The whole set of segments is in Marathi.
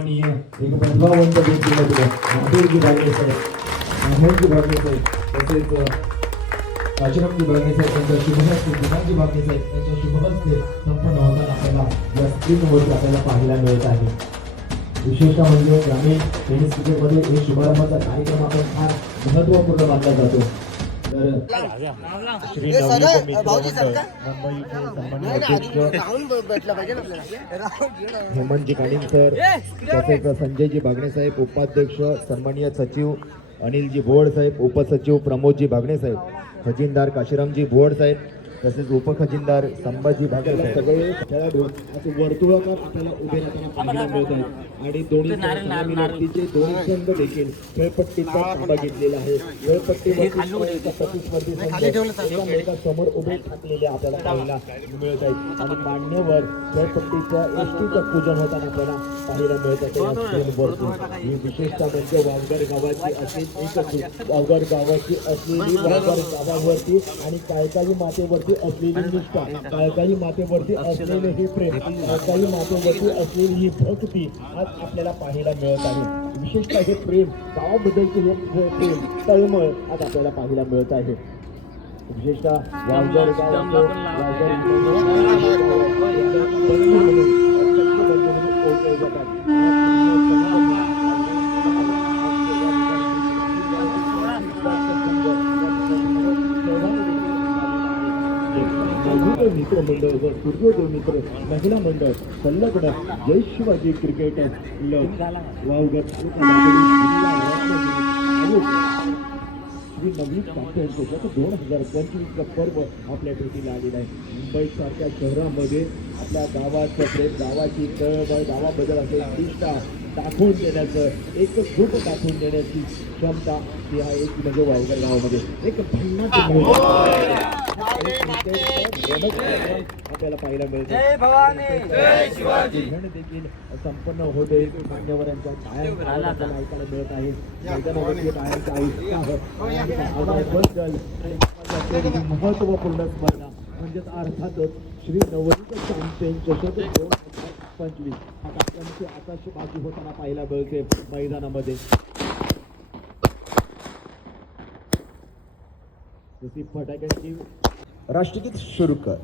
सन्माननीय एक प्रतिभावंत व्यक्तिमत्व महादेवजी बागडे साहेब, मोहनजी बागडे साहेब, तसेच काशीरामजी बागडे साहेब यांच्या शुभहस्ते, दिनाजी बागडे साहेब यांच्या शुभहस्ते संपन्न होताना आपल्याला या स्क्रीनवरती आपल्याला पाहायला मिळत आहे. विशेषतः म्हणजे ग्रामीण टेनिस क्रिकेटमध्ये एक शुभारंभाचा कार्यक्रम आपण फार महत्त्वपूर्ण मानला जातो. तर श्री नवनीत मित्र मुंबई इथे सन्माननीय अध्यक्ष हेमंतजी कानिम सर, तसेच संजयजी बागणे साहेब उपाध्यक्ष, सन्माननीय सचिव अनिलजी भोड साहेब, उपसचिव प्रमोदजी बागणे साहेब, खजिनदार काशीरामजी भोड साहेब, तसेच उपखजिनदार संभाजी भागवत, सगळे खेळाडू असे वर्तुळाकार आपल्याला उभे राहताना पाहायला मिळत आहेत. आणि दोन्ही लढतीचे दोन्ही संघ देखील खेळपट्टीचा ताबा घेतलेला आहे. खेळपट्टीमध्ये प्रतिस्पर्धी संघ एकामेकांसमोर उभे ठाकलेले आपल्याला पाहायला मिळत आहेत. आणि मान्यवर खेळपट्टीच्या एसटीचं पूजन होताना आपल्याला पाहायला मिळत आहे. ही विशेषता म्हणजे वावगड गावाची असेल एक वावगड गावाची असलेली वावगड गावावरती आणि कायकाई मातेवरती असलेली निष्ठा, कायकाई मातेवरती असलेले हे प्रेम, कायकाई मातेवरती असलेली ही भक्ती आज आपल्याला पाहायला मिळत आहे. विशेषतः हे प्रेम गावाबद्दलचे हे प्रेम तळमळ आज आपल्याला पाहायला मिळत आहे. विशेषतः वावगड गाव मित्र मंडळ व सूर्योदय मित्र महिला मंडळ संलग्न जय शिवाजी क्रिकेट वावगड श्री नवनीत कापसे यांचं 2025 पर्व आपल्या भेटीला आलेलं आहे. मुंबई सारख्या शहरामध्ये आपल्या गावाचं प्रेम, गावाची तळमळ, गावाबद्दल असेल निष्ठा दाखवून देण्याचं, एक ग्रुप दाखवून देण्याची क्षमता ही हा एक म्हणजे वावगड गावामध्ये एक भन्नाट आपल्याला पाहायला मिळते. देखील संपन्न होते. मान्यवरांच्या टाळ्यांचा आपल्याला ऐकायला मिळत आहे. मैदानावरती टाळ्यांचा महत्वपूर्ण स्पर्धा म्हणजेच अर्थातच श्री नवनीत चॅम्पियन चषक 2025 कार्यक्रमाची आताशबाजी होताना पाहायला मिळते मैदानामध्ये. जशी फटाक्यांची राष्ट्रगीत सुरू कर.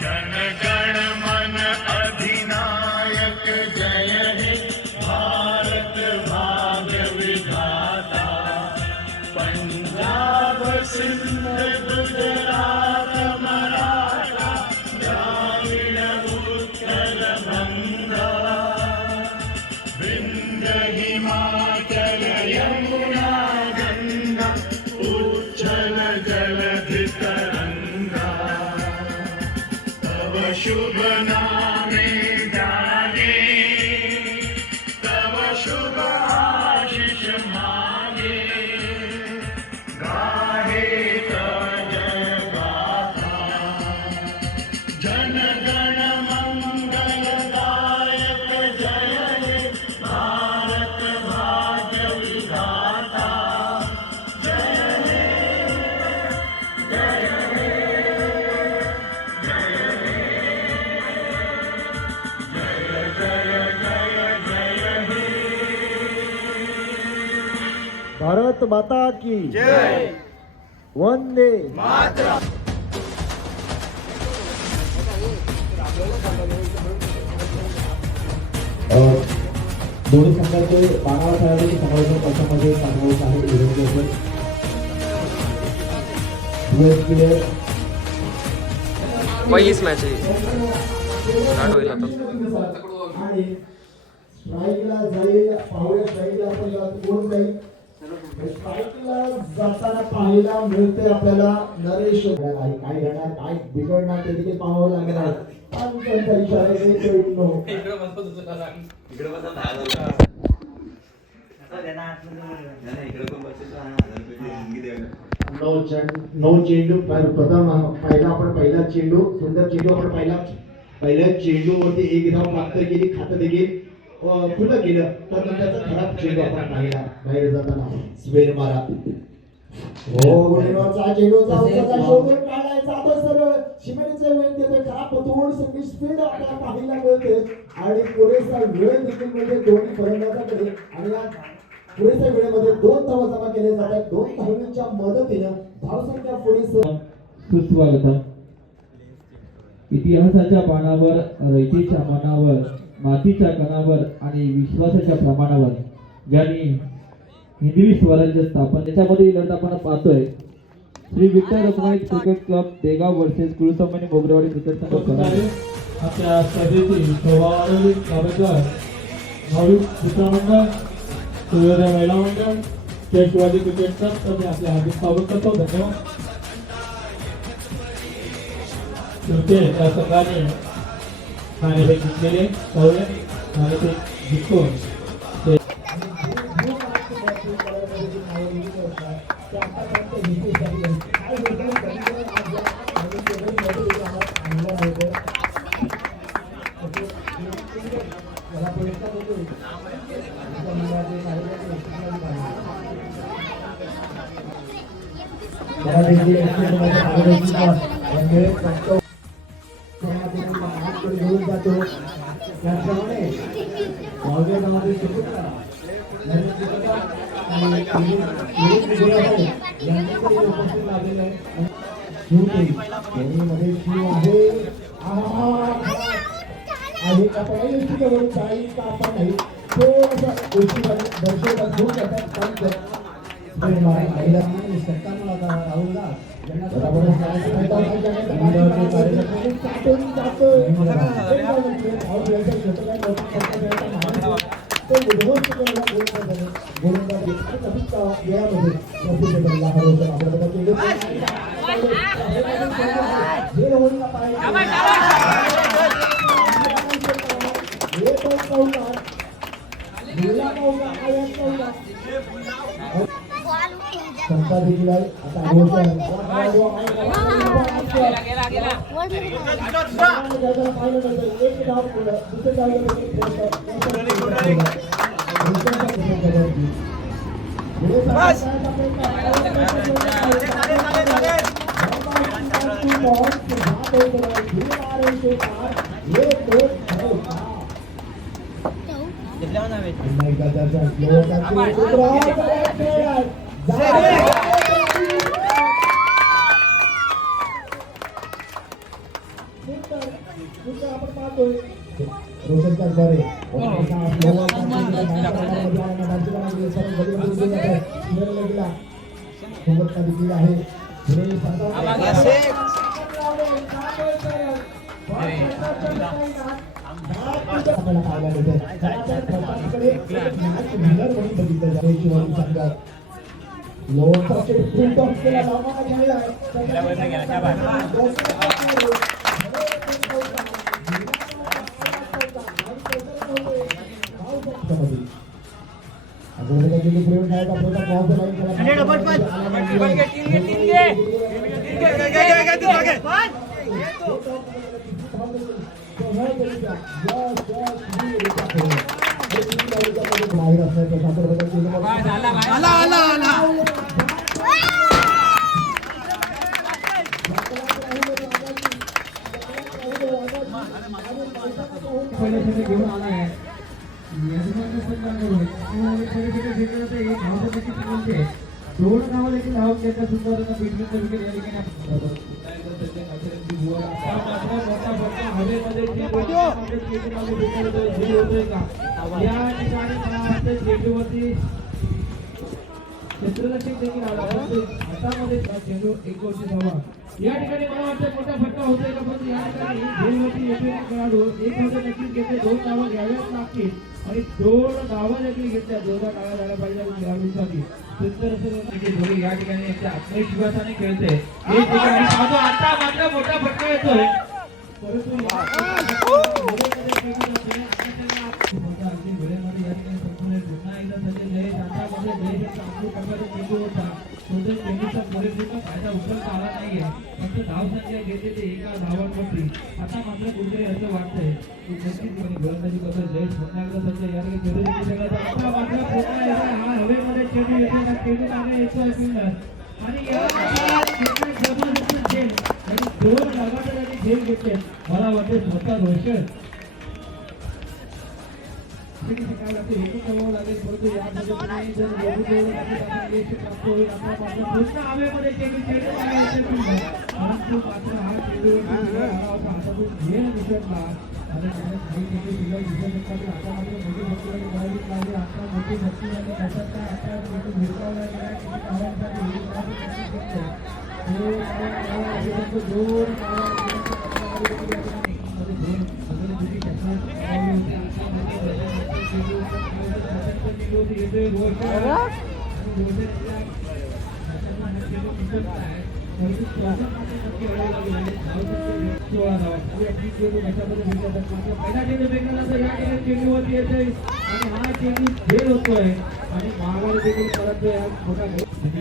जनगण मन अधिनायक जय हे भारत भाग्य विधाता, पंजाब सिंध गुजरात मराठा द्राविड उत्कल बंगा, विंध्य हिमाचल यमुना गंगा उच्छल जलधि तरंगा, तव शुभ नामे जागे, तव शुभ आशीष मागे, गाहे जय गाथा, जनगण मंगलदायक जय हे भारत भाग्य विधाता, जय हे जय हे जय हे भारत माता की जय. वंदे मातरम. दोन्ही संघाचे 12 खेळाडूंची समावेश पक्षामध्ये समावेश आहे. पहिलीच मॅच आहे, स्टार्ट होईल आता. आणि स्ट्राईकला जाईल, पाहुण्या स्ट्राईकला आपण कोण जाईल, स्ट्राईकला जाताना पाहायला मिळते आपल्याला नरेश. काय घडणार, काय बिघडणार ते देखील पाहावं लागणार आहे. पंचांच्या इशाऱ्याने नऊ चेंडू प्रथम पहिला चेंडू, सुंदर चेंडू आपण पहिल्या चेंडूवरती एक धाव प्राप्त केली, खातं देखील खुलं केलं. तर त्याचा खराब चेंडू आपण पाहिला बाहेर जाताना स्वेर मारा. हो गुणीवरचा चेंडूचा उचलचा शोधून काढलाय जातो सरळ शिमेरीचे वेग देतोय खराब पतोड संधी स्पीड आपल्याला पाहायला मिळते आणि पुरेसा वेळ देखील मिळते दोन्ही फलंदाजांकडे आणि या पुरेशा वेळेमध्ये 2 धावा जमा केले जातात 2 धावांच्या मदतीने धावसंख्या पुढे सुस्वागतम. इतिहासाच्या पानावर, रयतेच्या मनावर, मातीच्या कणावर आणि विश्वासाच्या प्रमाणावर ज्यांनी हिंदवी स्वराज्य स्थापन त्याच्यामध्ये लढत आपण पाहतोय. Shri Vitthal Rakhumai cricket club Degaon versus Kulsamani Mogarewadi cricket संघ आपल्या स्पर्धेतील शोभावारोही कार्यक्रम भाविक मित्रमंडळ सूर्योदय महिला मंडळ जय शिवाजी क्रिकेट क्लब तर्फे आपले हार्दिक स्वागत करतो. धन्यवाद. शेवटी त्या संघाने नाणेफेक जिंकलेले पाहूया. नाणेफेक जिंकून ते संस्था देखील आहे आता रोशनच्या द्वारे आहे घेऊन आला आहे दोन नाव देखील धाव घेतला सुंदर विकेट या ठिकाणी या ठिकाणी चेंडूवरती क्षेत्ररक्षक देखील आला हातामध्ये चेंडू एक वर्षी धावा या ठिकाणी मला वाटतं मोठा फटका होतोय का पण या ठिकाणी झेलवरती येथे खेळाडू एक मध्ये नक्कीच घेतले 2 धावा घ्याव्याच लागतील आणि 2 धावा देखील घेतल्या 2 धावा झाल्या पाहिजे खेळाडूंसाठी सुंदर असं या ठिकाणी एकदा आत्मविश्वासाने खेळते एक ठिकाणी आता मात्र मोठा फटका येतोय परंतु फायदा उचलता आला नाहीये फक्त धावसंख्या घेतलेली एका धावांवरती आता मात्र कुठेतरी असं वाटतंय की नक्कीच गोलंदाजी करतो जयेश पुन्हा एकदा सध्या या ठिकाणी आता मात्र पुन्हा एकदा हा हवेमध्ये चेंडू येतो का चेंडू मागे येतोय फिल्डर आणि या जबरदस्त खेळ आणि 2 लगातार आणि खेळ घेतले. मला वाटते स्वतः रोशन काय लागते हे करावं लागेल, परंतु यामध्ये नाही जर योग्य आपण यश प्राप्त होईल आपला मात्र पूर्ण हवेमध्ये चेंडू परंतु मात्र हा चेंडूवरती हातातून घेण निसटला आणि काही चेंडू शिल्लक दिसत शकतात. आता मात्र मोठी शक्ती मर्यादित लागली. आता मोठी शक्ती आणि त्याच्यात काय आता चेंडू भिरकावला गेला किती धावांसाठी आणि महागारी देखील परतोय मोठा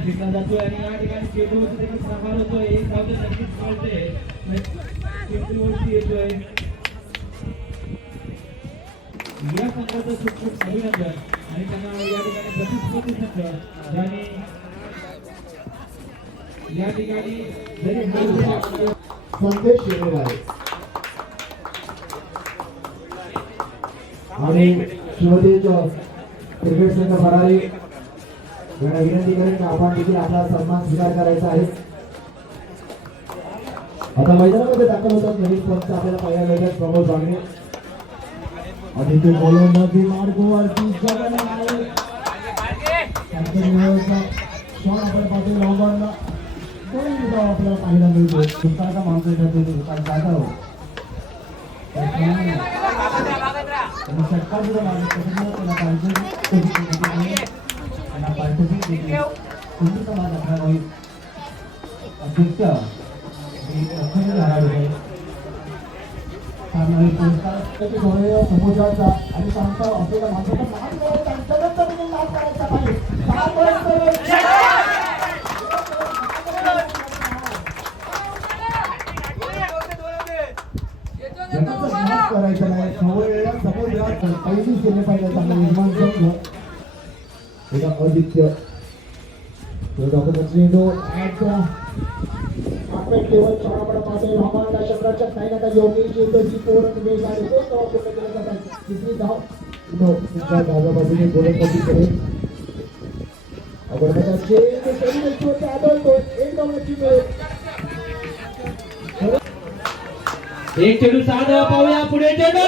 जिंकला जातोय आणि या ठिकाणी चेंडूवरती देखील प्रभाव होतोय. एक धाव तर नक्कीच कळते चेंडूवरती येतोय. या संघाचं खूप खूप अभिनंदन आणि त्यांना या ठिकाणी प्रतिस्पर्धी संघ ज्यांनी या ठिकाणी संदेश दिलेला आहे आणि शिवतेज क्रिकेट संघ भरारी यांना विनंती करेन की आपण देखील आपला सन्मान स्वीकार करायचा आहे. आता मैदानामध्ये दाखल होतात नवीन पंच आपल्याला पाहायला मिळतात प्रमोद बागणे आणि ते गोलंदाजी मार्गवरती जगणे आहे. शॉट आपण पाहतो लॉंगॉनला दोन धाव आपल्याला पाहायला मिळतो. दुसरा माणूस जाधव षटकार सुद्धा मारले त्याला पाहिजे त्यांना पार्टिसिपेट अध्यक्ष समुद्राचा आणि सांगता असलेल्या करायचं नाही. सवयला समुद्रात पहिली केले पाहिजे चांगला निर्माण संघ एका आदित्य चेंडू आपण केवळ चौरापडा पाहतोय. हवामानला चक्राच्या काही नका योगेश येतो जी पूर्ण वेळ झाली तो धाव पूर्ण केला जातात. तिसरी धाव तुमच्या डाव्याबाजूने गोलंदाजी करेल आपण चेंडू आदळतो एक धावची वेळ. एक चेंडू 6 धावा पाहूया पुढे चेंडू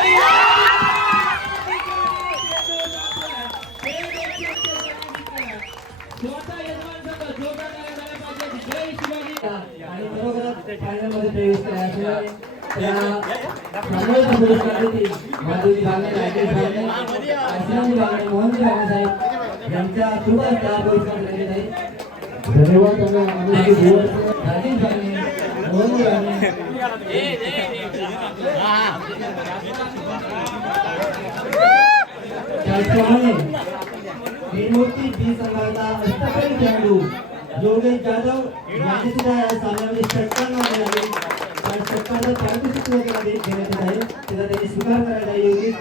आणि बरोबरच फायनलमध्ये प्रवेश करायचे त्या सामन्याची पुरस्कार देतील माधुरी बागणे, राकेश बागणे, आश्रमजी बागणे, मोहनजी बागणे साहेब यांच्या शुभ हस्ते हा पुरस्कार देण्यात जाईल. धन्यवाद त्यांना राजेश बागणे, मोहनजी बागणे त्याचप्रमाणे निर्मूर्ती बी संघाचा अष्टपैलू खेळाडू योगेश जाधव यांनी सुद्धा या सामन्यामध्ये षटकार मारले आहे. त्या षटकाचा पारितोषिक देण्यात येत आहे त्याचा त्यांनी स्वीकार करायला योगेश